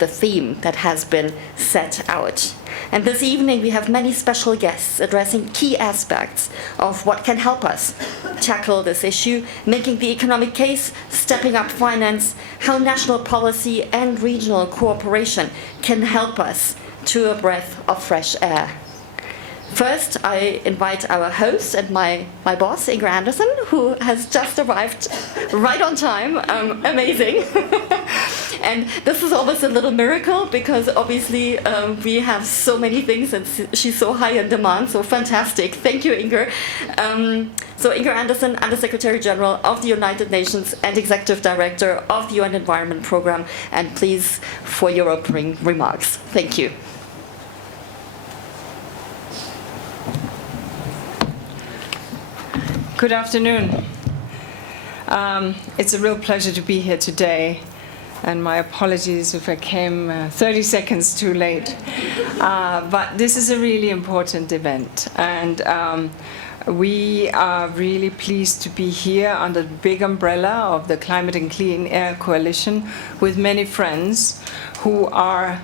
the theme that has been set out. And this evening we have many special guests addressing key aspects of what can help us tackle this issue, making the economic case, stepping up finance, how national policy and regional cooperation can help us to a breath of fresh air. First, I invite our host and my boss, Inger Andersen, who has just arrived right on time. Amazing. And this is almost a little miracle because obviously we have so many things and she's so high in demand, so fantastic. Thank you, Inger. So Inger Andersen, Under-Secretary General of the United Nations and Executive Director of the UN Environment Programme, and please for your opening remarks. Thank you. Good afternoon. It's a real pleasure to be here today, and my apologies if I came 30 seconds too late. But this is a really important event, and we are really pleased to be here under the big umbrella of the Climate and Clean Air Coalition with many friends who are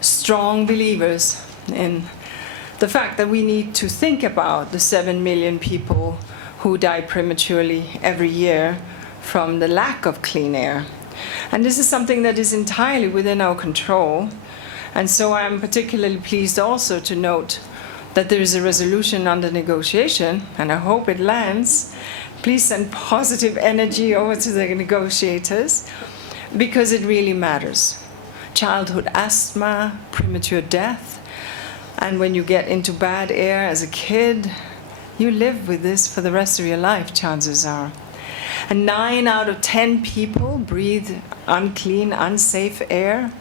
strong believers in the fact that we need to think about the 7 million people who die prematurely every year from the lack of clean air. And this is something that is entirely within our control. And so I'm particularly pleased also to note that there is a resolution under negotiation, and I hope it lands. Please send positive energy over to the negotiators, because it really matters. Childhood asthma, premature death, and when you get into bad air as a kid, you live with this for the rest of your life, chances are. And 9 out of 10 people breathe unclean, unsafe air.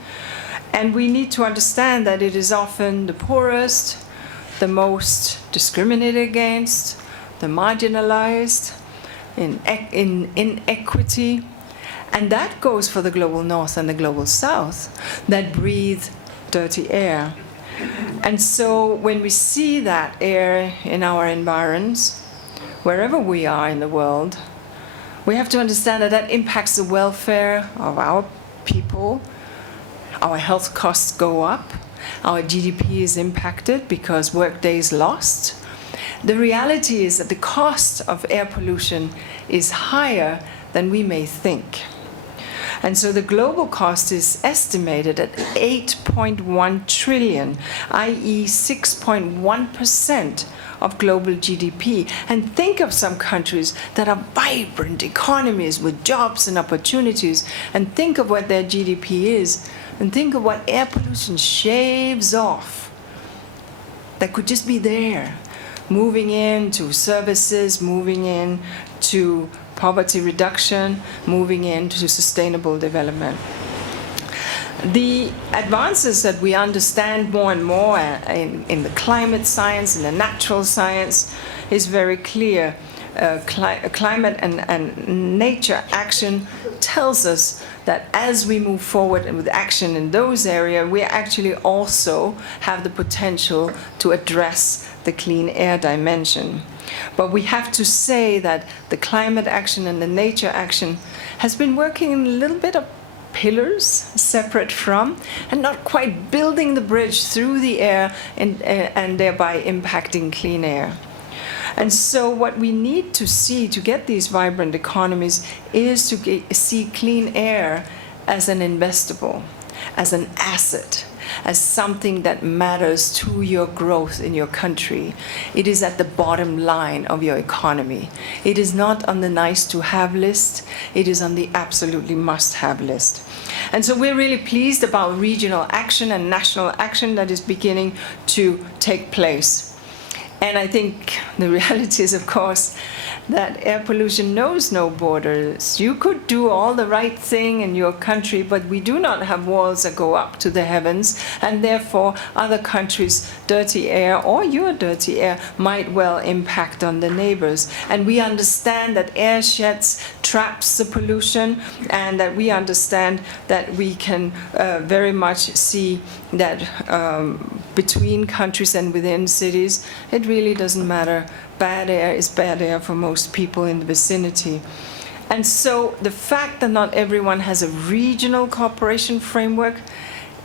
And we need to understand that it is often the poorest, the most discriminated against, the marginalized, in inequity. And that goes for the global north and the global south that breathe dirty air. And so when we see that air in our environs, wherever we are in the world, we have to understand that that impacts the welfare of our people. Our health costs go up. Our GDP is impacted because work days lost. The reality is that the cost of air pollution is higher than we may think. And so the global cost is estimated at 8.1 trillion, i.e. 6.1% of global GDP. And think of some countries that are vibrant economies with jobs and opportunities, and think of what their GDP is, and think of what air pollution shaves off that could just be there, moving into services, moving into poverty reduction, moving into sustainable development. The advances that we understand more and more in the climate science, in the natural science, is very clear. Climate and nature action tells us that as we move forward with action in those areas, we actually also have the potential to address the clean air dimension. But we have to say that the climate action and the nature action has been working in a little bit of pillars separate from, and not quite building the bridge through the air and thereby impacting clean air. And so what we need to see to get these vibrant economies is to see clean air as an investable, as an asset, as something that matters to your growth in your country. It is at the bottom line of your economy. It is not on the nice-to-have list. It is on the absolutely must-have list. And so we're really pleased about regional action and national action that is beginning to take place. And I think the reality is, of course, that air pollution knows no borders. You could do all the right thing in your country, but we do not have walls that go up to the heavens, and therefore other countries' dirty air or your dirty air might well impact on the neighbors. And we understand that air sheds traps the pollution, and that we understand that we can very much see that between countries and within cities, it really doesn't matter. Bad air is bad air for most people in the vicinity. And so the fact that not everyone has a regional cooperation framework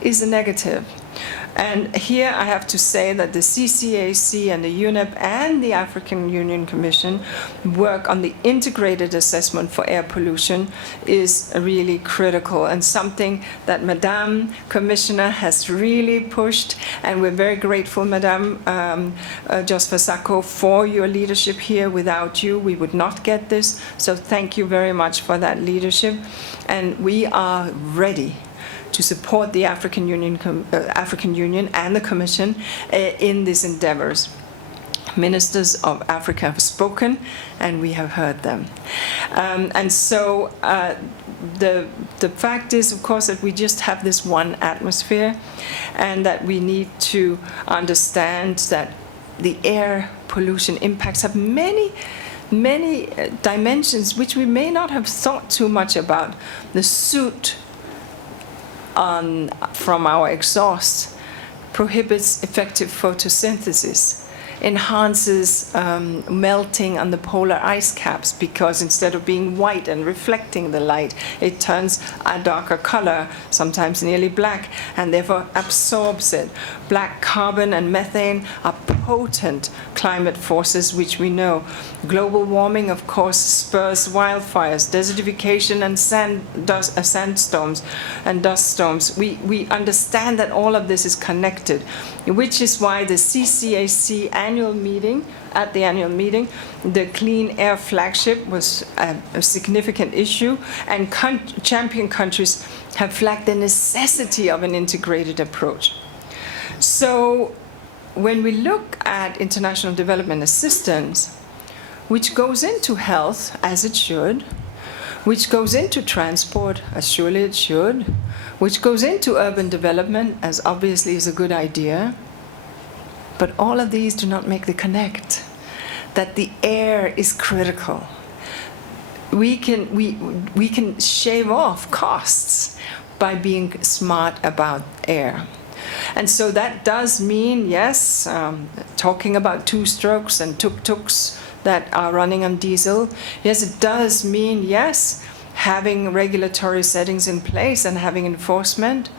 is a negative. And here I have to say that the CCAC and the UNEP and the African Union Commission work on the integrated assessment for air pollution is really critical, and something that Madame Commissioner has really pushed, and we're very grateful, Madame Josepha Sacco, for your leadership here. Without you, we would not get this, so thank you very much for that leadership, and we are ready to support the African Union and the Commission in these endeavors. Ministers of Africa have spoken, and we have heard them. And so the fact is, of course, that we just have this one atmosphere, and that we need to understand that the air pollution impacts have many dimensions which we may not have thought too much about. The soot from our exhaust prohibits effective photosynthesis, enhances melting on the polar ice caps, because instead of being white and reflecting the light, it turns a darker color, sometimes nearly black, and therefore absorbs it. Black carbon and methane are potent climate forces, which we know. Global warming, of course, spurs wildfires, desertification, and sandstorms and dust storms. We understand that all of this is connected, which is why the CCAC at the annual meeting, the Clean Air Flagship was a significant issue, and champion countries have flagged the necessity of an integrated approach. So when we look at international development assistance, which goes into health, as it should, which goes into transport, as surely it should, which goes into urban development, as obviously is a good idea, but all of these do not make the connect, that the air is critical. We can shave off costs by being smart about air. And so that does mean, yes, talking about two-strokes and tuk-tuks that are running on diesel. Yes, it does mean, yes, having regulatory settings in place and having enforcement.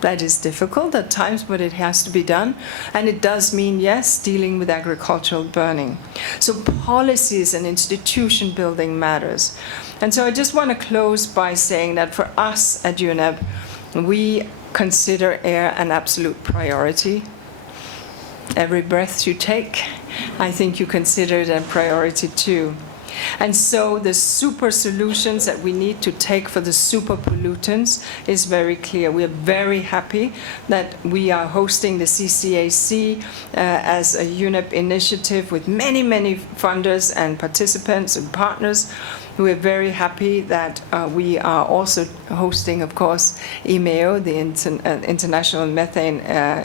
That is difficult at times, but it has to be done. And it does mean, yes, dealing with agricultural burning. So policies and institution building matters. And so I just want to close by saying that for us at UNEP, we consider air an absolute priority. Every breath you take, I think you consider it a priority too. And so the super solutions that we need to take for the super pollutants is very clear. We are very happy that we are hosting the CCAC as a UNEP initiative with many, many funders and participants and partners. We are very happy that we are also hosting, of course, IMEO, the International Methane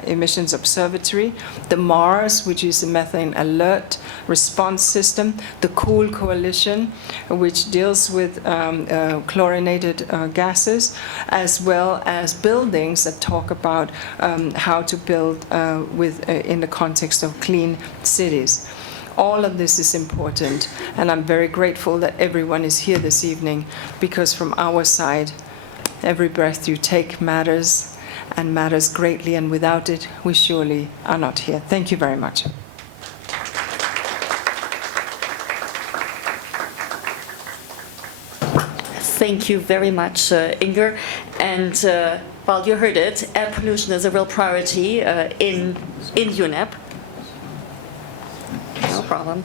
Emissions Observatory, the MARS, which is the Methane Alert Response System, the COOL Coalition, which deals with chlorinated gases, as well as buildings that talk about how to build in the context of clean cities. All of this is important, and I'm very grateful that everyone is here this evening, because from our side, every breath you take matters, and matters greatly, and without it, we surely are not here. Thank you very much. Thank you very much, Inger. And well, you heard it, air pollution is a real priority in UNEP. No problem.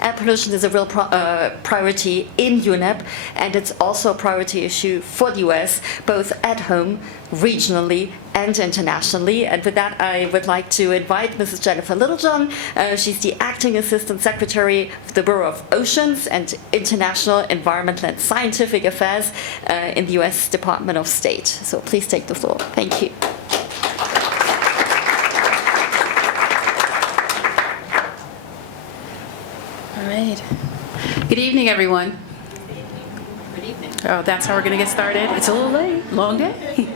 Air pollution is a real priority in UNEP, and it's also a priority issue for the US, both at home, regionally, and internationally. And with that, I would like to invite Mrs. Jennifer Littlejohn. She's the Acting Assistant Secretary of the Bureau of Oceans and International Environmental and Scientific Affairs in the US Department of State. So please take the floor. Thank you. All right. Good evening, everyone. Good evening. Oh, that's how we're going to get started? It's a little late. Long day.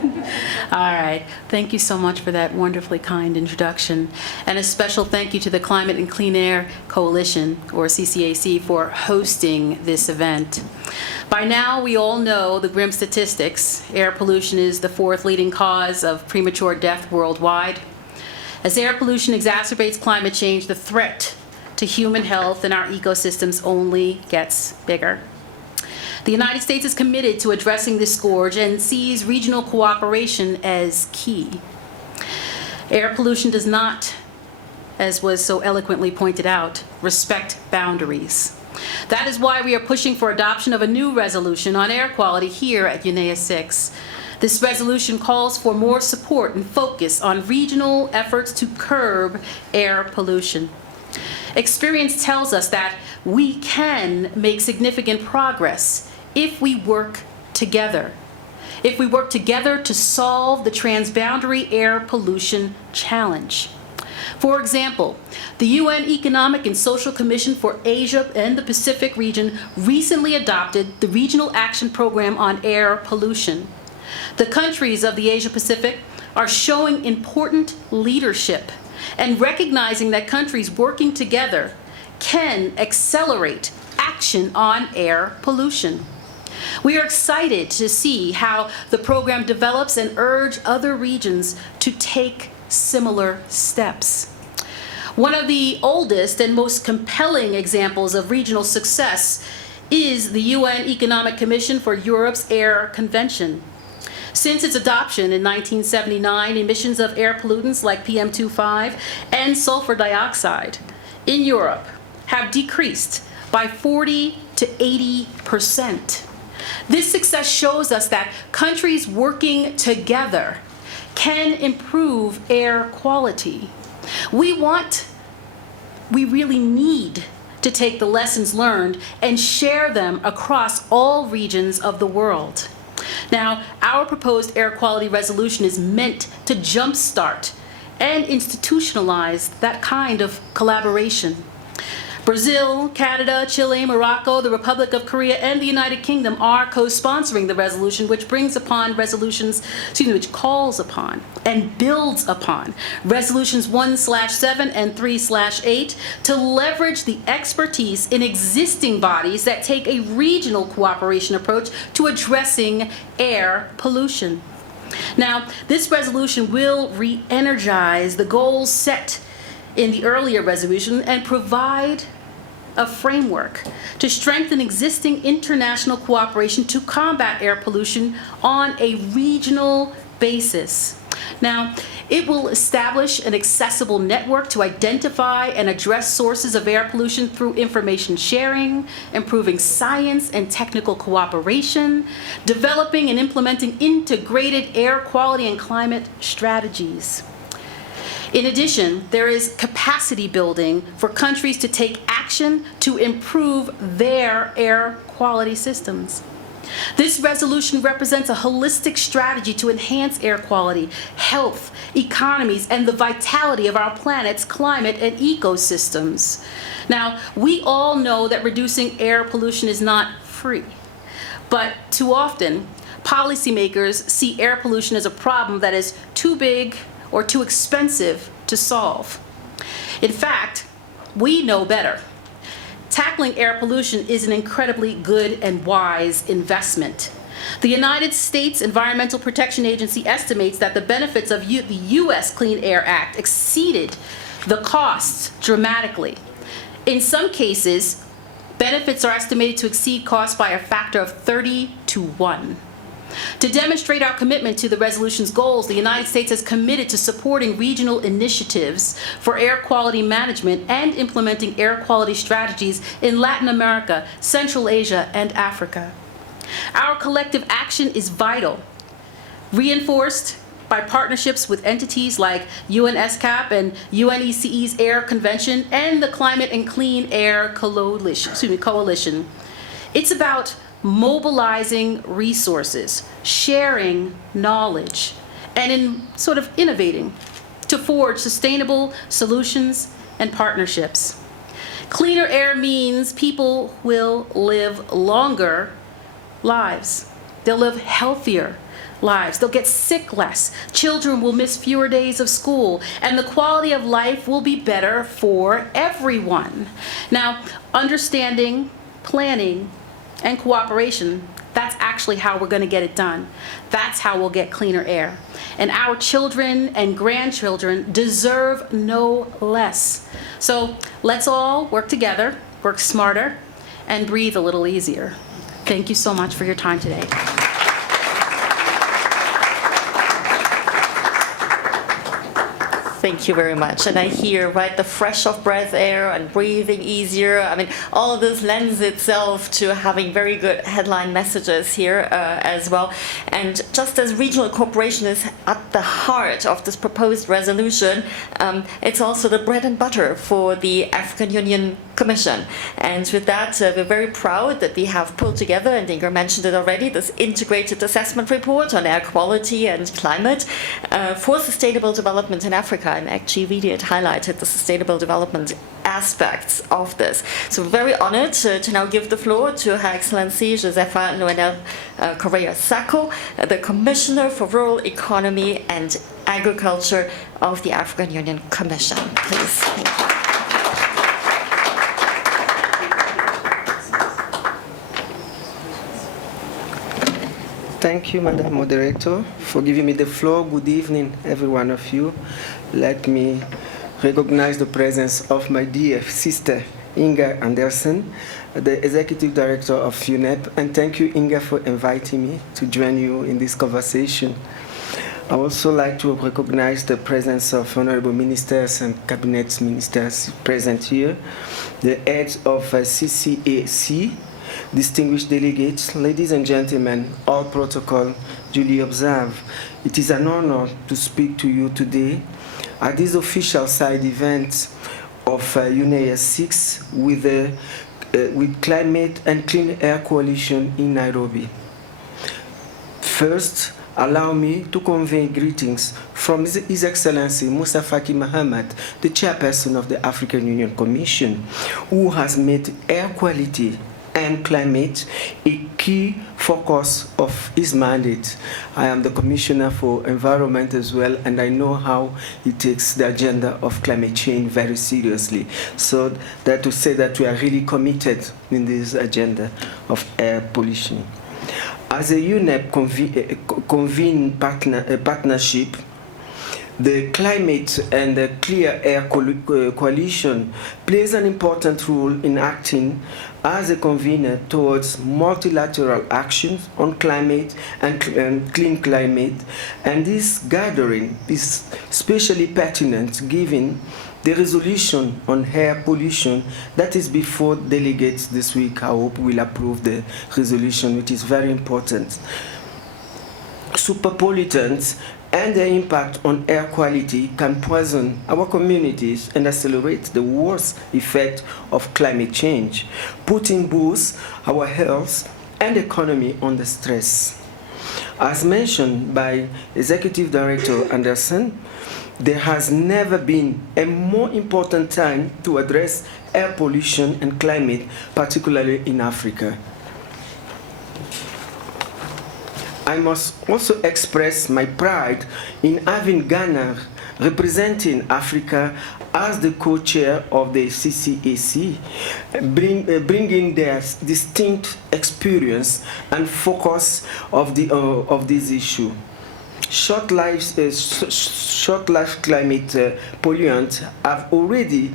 All right. Thank you so much for that wonderfully kind introduction. And a special thank you to the Climate and Clean Air Coalition, or CCAC, for hosting this event. By now, we all know the grim statistics. Air pollution is the fourth leading cause of premature death worldwide. As air pollution exacerbates climate change, the threat to human health and our ecosystems only gets bigger. The United States is committed to addressing this scourge and sees regional cooperation as key. Air pollution does not, as was so eloquently pointed out, respect boundaries. That is why we are pushing for adoption of a new resolution on air quality here at UNEA 6. This resolution calls for more support and focus on regional efforts to curb air pollution. Experience tells us that we can make significant progress if we work together. If we work together to solve the transboundary air pollution challenge. For example, the UN Economic and Social Commission for Asia and the Pacific region recently adopted the Regional Action Program on Air Pollution. The countries of the Asia Pacific are showing important leadership and recognizing that countries working together can accelerate action on air pollution. We are excited to see how the program develops and urge other regions to take similar steps. One of the oldest and most compelling examples of regional success is the UN Economic Commission for Europe's Air Convention. Since its adoption in 1979, emissions of air pollutants like PM2.5 and sulfur dioxide in Europe have decreased by 40 to 80%. This success shows us that countries working together can improve air quality. We really need to take the lessons learned and share them across all regions of the world. Now, our proposed air quality resolution is meant to jumpstart and institutionalize that kind of collaboration. Brazil, Canada, Chile, Morocco, the Republic of Korea, and the United Kingdom are co-sponsoring the resolution, which calls upon and builds upon resolutions 1/7 and 3/8 to leverage the expertise in existing bodies that take a regional cooperation approach to addressing air pollution. Now, this resolution will re-energize the goals set in the earlier resolution and provide a framework to strengthen existing international cooperation to combat air pollution on a regional basis. Now, it will establish an accessible network to identify and address sources of air pollution through information sharing, improving science and technical cooperation, developing and implementing integrated air quality and climate strategies. In addition, there is capacity building for countries to take action to improve their air quality systems. This resolution represents a holistic strategy to enhance air quality, health, economies, and the vitality of our planet's climate and ecosystems. Now, we all know that reducing air pollution is not free, but too often, policymakers see air pollution as a problem that is too big or too expensive to solve. In fact, we know better. Tackling air pollution is an incredibly good and wise investment. The United States Environmental Protection Agency estimates that the benefits of the U.S. Clean Air Act exceeded the costs dramatically. In some cases, benefits are estimated to exceed costs by a factor of 30 to 1. To demonstrate our commitment to the resolution's goals, the United States has committed to supporting regional initiatives for air quality management and implementing air quality strategies in Latin America, Central Asia, and Africa. Our collective action is vital, reinforced by partnerships with entities like UNESCAP and UNECE's Air Convention and the Climate and Clean Air Coalition. It's about mobilizing resources, sharing knowledge, and innovating to forge sustainable solutions and partnerships. Cleaner air means people will live longer lives. They'll live healthier lives. They'll get sick less. Children will miss fewer days of school, and the quality of life will be better for everyone. Now, understanding, planning, and cooperation, that's actually how we're going to get it done. That's how we'll get cleaner air. And our children and grandchildren deserve no less. So let's all work together, work smarter, and breathe a little easier. Thank you so much for your time today. Thank you very much. And I hear, right, the fresh of breath air and breathing easier. I mean, all of this lends itself to having very good headline messages here as well. And just as regional cooperation is at the heart of this proposed resolution, it's also the bread and butter for the African Union Commission. And with that, we're very proud that we have pulled together, and Inger mentioned it already, this integrated assessment report on air quality and climate for sustainable development in Africa. And actually, really it highlighted the sustainable development aspects of this. So we're very honored to now give the floor to Her Excellency Josefa Noenel Correa-Sacco, the Commissioner for Rural Economy and Agriculture of the African Union Commission. Please. Thank you. Thank you, Madam Moderator, for giving me the floor. Good evening, every one of you. Let me recognize the presence of my dear sister, Inger Andersen, the Executive Director of UNEP, and thank you, Inger, for inviting me to join you in this conversation. I would also like to recognize the presence of honorable ministers and cabinet ministers present here, the heads of CCAC, distinguished delegates, ladies and gentlemen, all protocol duly observed. It is an honor to speak to you today at this official side event of UNEA 6 with Climate and Clean Air Coalition in Nairobi. First, allow me to convey greetings from His Excellency Musa Faki Mahamat, the chairperson of the African Union Commission, who has made air quality and climate a key focus of his mandate. I am the Commissioner for Environment as well, and I know how he takes the agenda of climate change very seriously. So that to say that we are really committed in this agenda of air pollution. As a UNEP convened partnership, the Climate and the Clear Air Coalition plays an important role in acting as a convener towards multilateral actions on climate and clean climate, and this gathering is especially pertinent given the resolution on air pollution that is before delegates this week. I hope will approve the resolution, which is very important. Superpollutants and their impact on air quality can poison our communities and accelerate the worst effect of climate change, putting both our health and economy under stress. As mentioned by Executive Director Andersen, there has never been a more important time to address air pollution and climate, particularly in Africa. I must also express my pride in having Ghana representing Africa as the co-chair of the CCAC, bringing their distinct experience and focus of this issue. Short-lived climate pollutants have already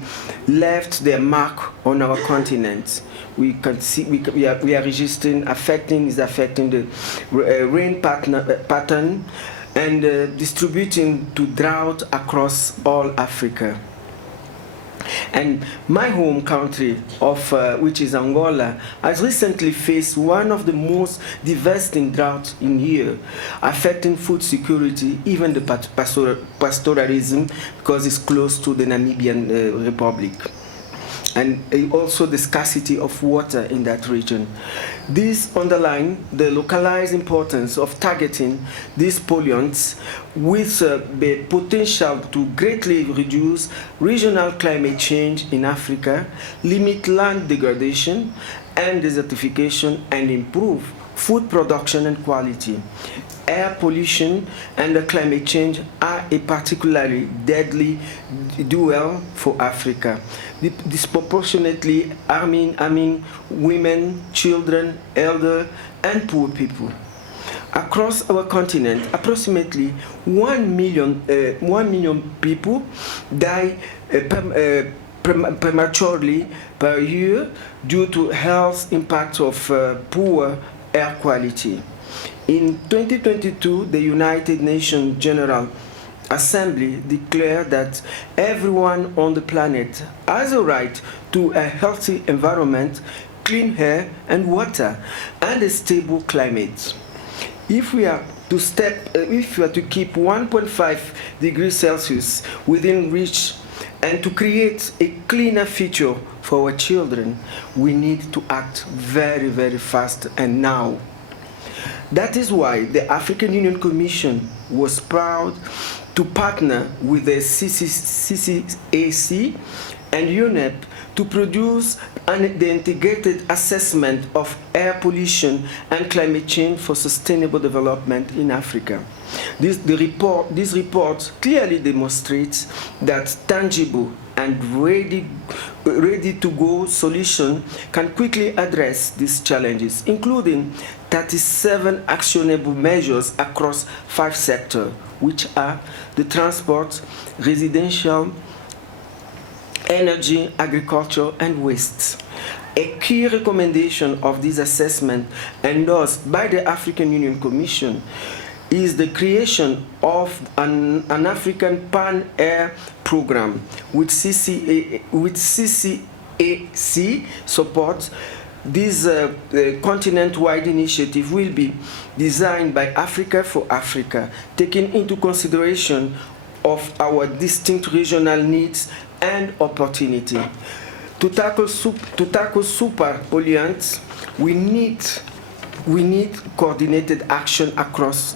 left their mark on our continent. We can see we are registering affecting the rain pattern and distributing to drought across all Africa. And my home country, which is Angola, has recently faced one of the most devastating droughts in years, affecting food security, even the pastoralism, because it's close to the Namibian Republic, and also the scarcity of water in that region. This underlines the localized importance of targeting these pollutants with the potential to greatly reduce regional climate change in Africa, limit land degradation and desertification, and improve food production and quality. Air pollution and climate change are a particularly deadly do well for Africa, disproportionately harming women, children, elder, and poor people. Across our continent, approximately 1 million people die prematurely per year due to health impacts of poor air quality. In 2022, the United Nations General Assembly declared that everyone on the planet has a right to a healthy environment, clean air and water, and a stable climate. If we are to keep 1.5 degrees Celsius within reach and to create a cleaner future for our children, we need to act very, very fast and now. That is why the African Union Commission was proud to partner with the CCAC and UNEP to produce the integrated assessment of air pollution and climate change for sustainable development in Africa. This report clearly demonstrates that tangible and ready-to-go solutions can quickly address these challenges, including 37 actionable measures across 5 sectors, which are the transport, residential, energy, agriculture, and waste. A key recommendation of this assessment endorsed by the African Union Commission is the creation of an African Pan-Air program with CCAC support. This continent-wide initiative will be designed by Africa for Africa, taking into consideration of our distinct regional needs and opportunity. To tackle super pollutants, we need coordinated action across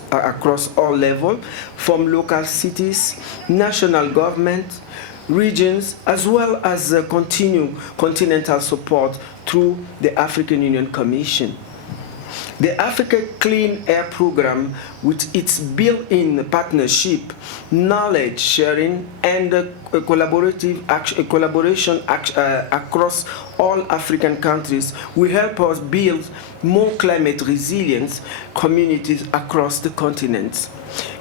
all levels, from local cities, national government, regions, as well as continental support through the African Union Commission. The Africa Clean Air Program, with its built-in partnership, knowledge sharing, and collaboration across all African countries, will help us build more climate resilient communities across the continent.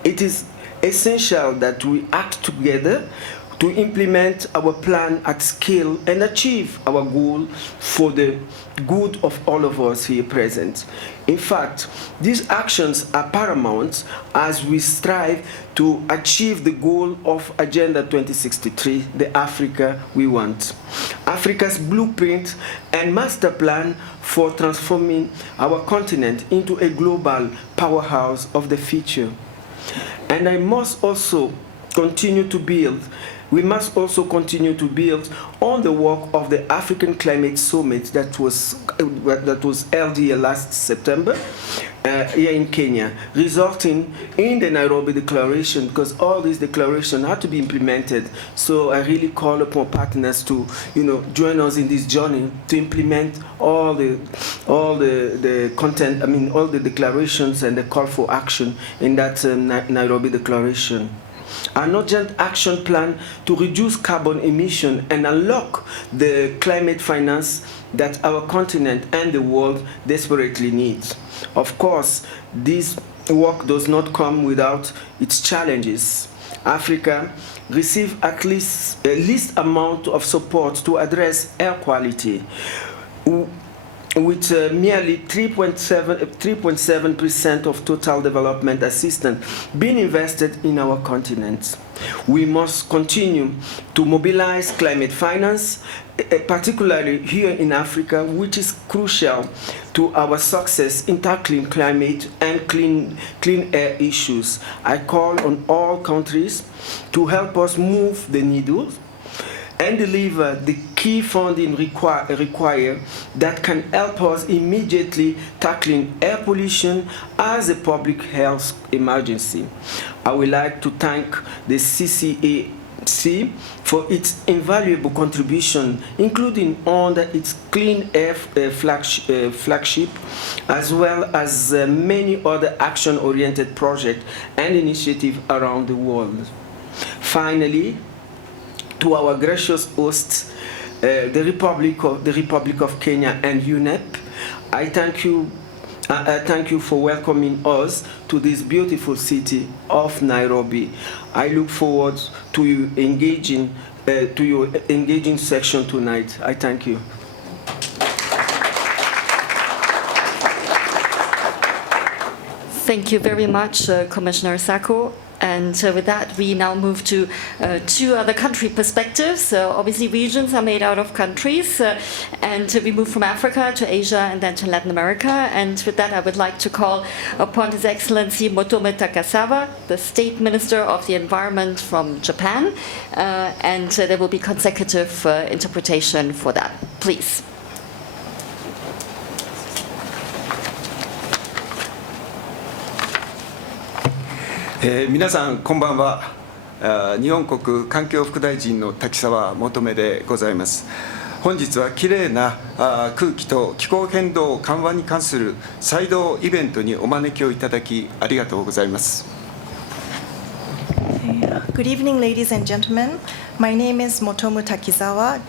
It is essential that we act together to implement our plan at scale and achieve our goal for the good of all of us here present. In fact, these actions are paramount as we strive to achieve the goal of Agenda 2063, the Africa we want. Africa's blueprint and master plan for transforming our continent into a global powerhouse of the future. And we must also continue to build on the work of the African Climate Summit that was held here last September here in Kenya, resulting in the Nairobi Declaration, because all these declarations had to be implemented. So I really call upon partners to join us in this journey to implement all the content, all the declarations and the call for action in that Nairobi Declaration. An urgent action plan to reduce carbon emission and unlock the climate finance that our continent and the world desperately needs. Of course, this work does not come without its challenges. Africa receives at least a least amount of support to address air quality, with merely 3.7% of total development assistance being invested in our continent. We must continue to mobilize climate finance, particularly here in Africa, which is crucial to our success in tackling climate and clean air issues. I call on all countries to help us move the needle and deliver the key funding required that can help us immediately tackling air pollution as a public health emergency. I would like to thank the CCAC for its invaluable contribution, including under its Clean Air Flagship, as well as many other action-oriented projects and initiatives around the world. Finally, to our gracious hosts, the Republic of Kenya and UNEP. I thank you for welcoming us to this beautiful city of Nairobi. I look forward to you engaging your engaging section tonight. I thank you. Thank you very much, Commissioner Sacco. And with that, we now move to two other country perspectives. Obviously, regions are made out of countries, and we move from Africa to Asia and then to Latin America. And with that, I would like to call upon His Excellency Motome Takasawa, the State Minister of the Environment from Japan, and there will be consecutive interpretation for that. Please. 皆さんこんばんは。日本国環境副大臣の滝沢求でございます。本日はきれいな空気と気候変動緩和に関する再度イベントにお招きをいただきありがとうございます。Good evening, ladies and gentlemen. My name is Motomu Takizawa,